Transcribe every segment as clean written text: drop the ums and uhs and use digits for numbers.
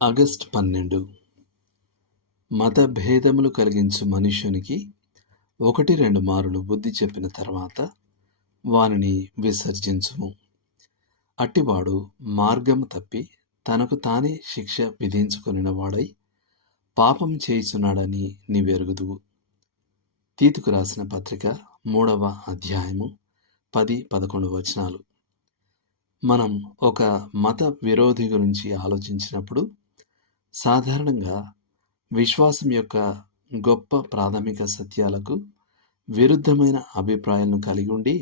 August 12 మతభేదములు కలిగించు మనుష్యునికి 1-2 మారులు బుద్ధి చెప్పిన తర్వాత వానిని విసర్జించుము. అట్టివాడు మార్గము తప్పి తనకు తానే శిక్ష విధించుకొనిన వాడై పాపం చేయుచున్నాడని నీవెరుగుదువు. తీతుకు రాసిన పత్రిక 3వ అధ్యాయము 10-11 వచనాలు. మనం ఒక మత విరోధి గురించి ఆలోచించినప్పుడు సాధారణంగా విశ్వాసం యొక్క గొప్ప ప్రాథమిక సత్యాలకు విరుద్ధమైన అభిప్రాయాలను కలిగి ఉండి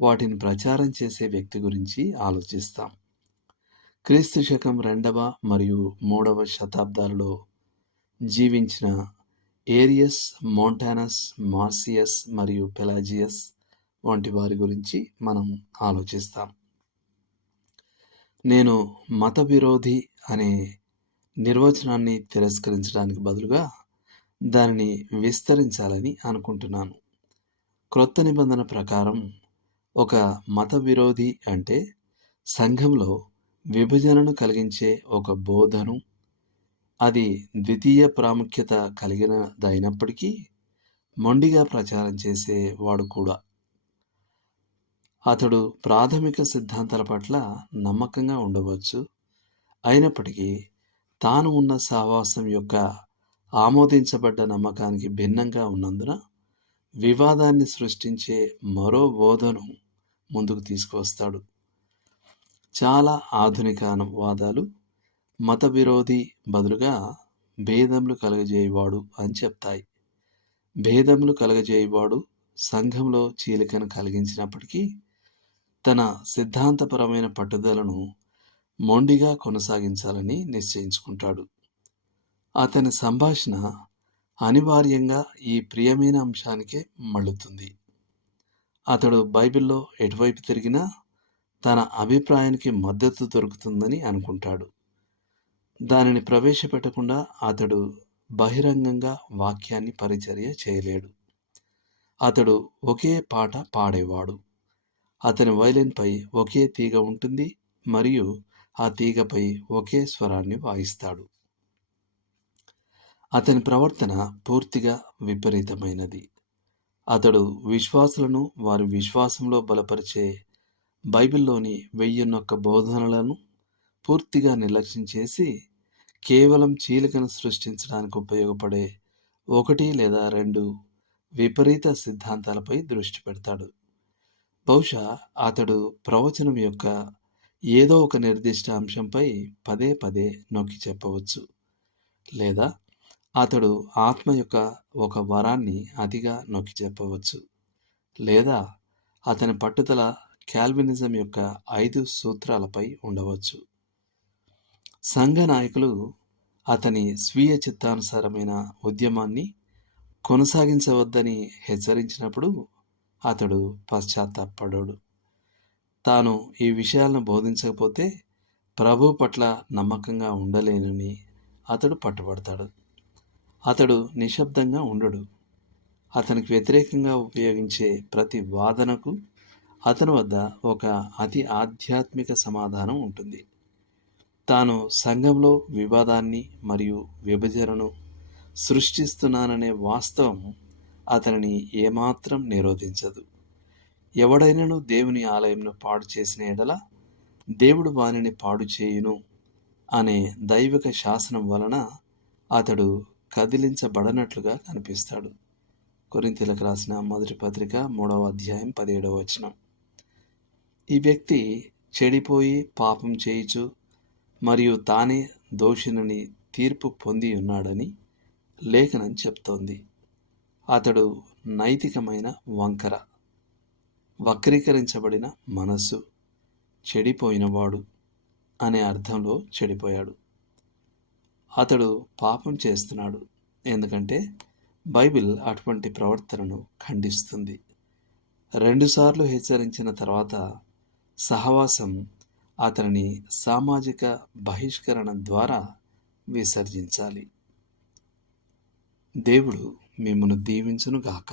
వాటిని ప్రచారం చేసే వ్యక్తి గురించి ఆలోచిస్తాం. క్రీస్తు శకం 2వ మరియు 3వ శతాబ్దాలలో జీవించిన ఏరియస్, మోంటానస్, మార్సియస్ మరియు పెలాజియస్ వంటి వారి గురించి మనం ఆలోచిస్తాం. నేను మత విరోధి అనే నిర్వచనాన్ని తిరస్కరించడానికి బదులుగా దానిని విస్తరించాలని అనుకుంటున్నాను. క్రొత్త నిబంధన ప్రకారం ఒక మత విరోధి అంటే సంఘంలో విభజనను కలిగించే ఒక బోధను, అది ద్వితీయ ప్రాముఖ్యత కలిగినదైనప్పటికీ మొండిగా ప్రచారం చేసేవాడు కూడా. అతడు ప్రాథమిక సిద్ధాంతాల పట్ల నమ్మకంగా ఉండవచ్చు, అయినప్పటికీ తాను ఉన్న సహవాసం యొక్క ఆమోదించబడ్డ నమ్మకానికి భిన్నంగా ఉన్నందున వివాదాన్ని సృష్టించే మరో బోధను ముందుకు తీసుకువస్తాడు. చాలా ఆధునిక వాదాలు మత విరోధి బదులుగా భేదములు కలుగజేయువాడు అని చెప్తాయి. భేదములు కలుగజేయువాడు సంఘంలో చీలికను కలిగించినప్పటికీ తన సిద్ధాంతపరమైన పట్టుదలను మొండిగా కొనసాగించాలని నిశ్చయించుకుంటాడు. అతని సంభాషణ అనివార్యంగా ఈ ప్రియమైన అంశానికే మళ్ళుతుంది. అతడు బైబిల్లో ఎటువైపు తిరిగినా తన అభిప్రాయానికి మద్దతు దొరుకుతుందని అనుకుంటాడు. దానిని ప్రవేశపెట్టకుండా అతడు బహిరంగంగా వాక్యాన్ని పరిచర్య చేయలేడు. అతడు ఒకే పాట పాడేవాడు. అతని వైలిన్పై ఒకే తీగ ఉంటుంది మరియు ఆ తీగపై ఒకే స్వరాన్ని వాయిస్తాడు. అతని ప్రవర్తన పూర్తిగా విపరీతమైనది. అతడు విశ్వాసులను వారి విశ్వాసంలో బలపరిచే బైబిల్లోని 1001 బోధనలను పూర్తిగా నిర్లక్ష్యం చేసి కేవలం చీలికను సృష్టించడానికి ఉపయోగపడే 1 లేదా 2 విపరీత సిద్ధాంతాలపై దృష్టి పెడతాడు. బహుశా అతడు ప్రవచనం యొక్క ఏదో ఒక నిర్దిష్ట అంశంపై పదే పదే నొక్కి చెప్పవచ్చు, లేదా అతడు ఆత్మ యొక్క ఒక వరాన్ని అతిగా నొక్కి చెప్పవచ్చు, లేదా అతని పట్టుదల కాల్వినిజం యొక్క 5 సూత్రాలపై ఉండవచ్చు. సంఘ నాయకులు అతని స్వీయ చిత్తానుసారమైన ఉద్యమాన్ని కొనసాగించవద్దని హెచ్చరించినప్పుడు అతడు పశ్చాత్తాపపడడు. తాను ఈ విషయాలను బోధించకపోతే ప్రభు పట్ల నమ్మకంగా ఉండలేనని అతడు పట్టుబడతాడు. అతడు నిశ్శబ్దంగా ఉండడు. అతనికి వ్యతిరేకంగా ఉపయోగించే ప్రతి వాదనకు అతని వద్ద ఒక అతి ఆధ్యాత్మిక సమాధానం ఉంటుంది. తాను సంఘంలో వివాదాన్ని మరియు విభజనను సృష్టిస్తున్నాననే వాస్తవం అతనిని ఏమాత్రం నిరోధించదు. ఎవడైనను దేవుని ఆలయంను పాడు చేసిన ఎడల దేవుడు వానిని పాడు చేయును అనే దైవిక శాసనం వలన అతడు కదిలించబడనట్లుగా కనిపిస్తాడు. కొరింథీయులకు రాసిన మొదటి పత్రిక 3వ అధ్యాయం 17వ వచనం. ఈ వ్యక్తి చెడిపోయి పాపం చేయుచు మరియు తానే దోషినని తీర్పు పొంది ఉన్నాడని లేఖనం చెప్తోంది. అతడు నైతికమైన వంకర, వక్రీకరించబడిన మనస్సు, చెడిపోయినవాడు అనే అర్థంలో చెడిపోయాడు. అతడు పాపం చేస్తున్నాడు, ఎందుకంటే బైబిల్ అటువంటి ప్రవర్తనను ఖండిస్తుంది. 2 సార్లు హెచ్చరించిన తర్వాత సహవాసం అతనిని సామాజిక బహిష్కరణ ద్వారా విసర్జించాలి. దేవుడు మిమ్మును దీవించునుగాక.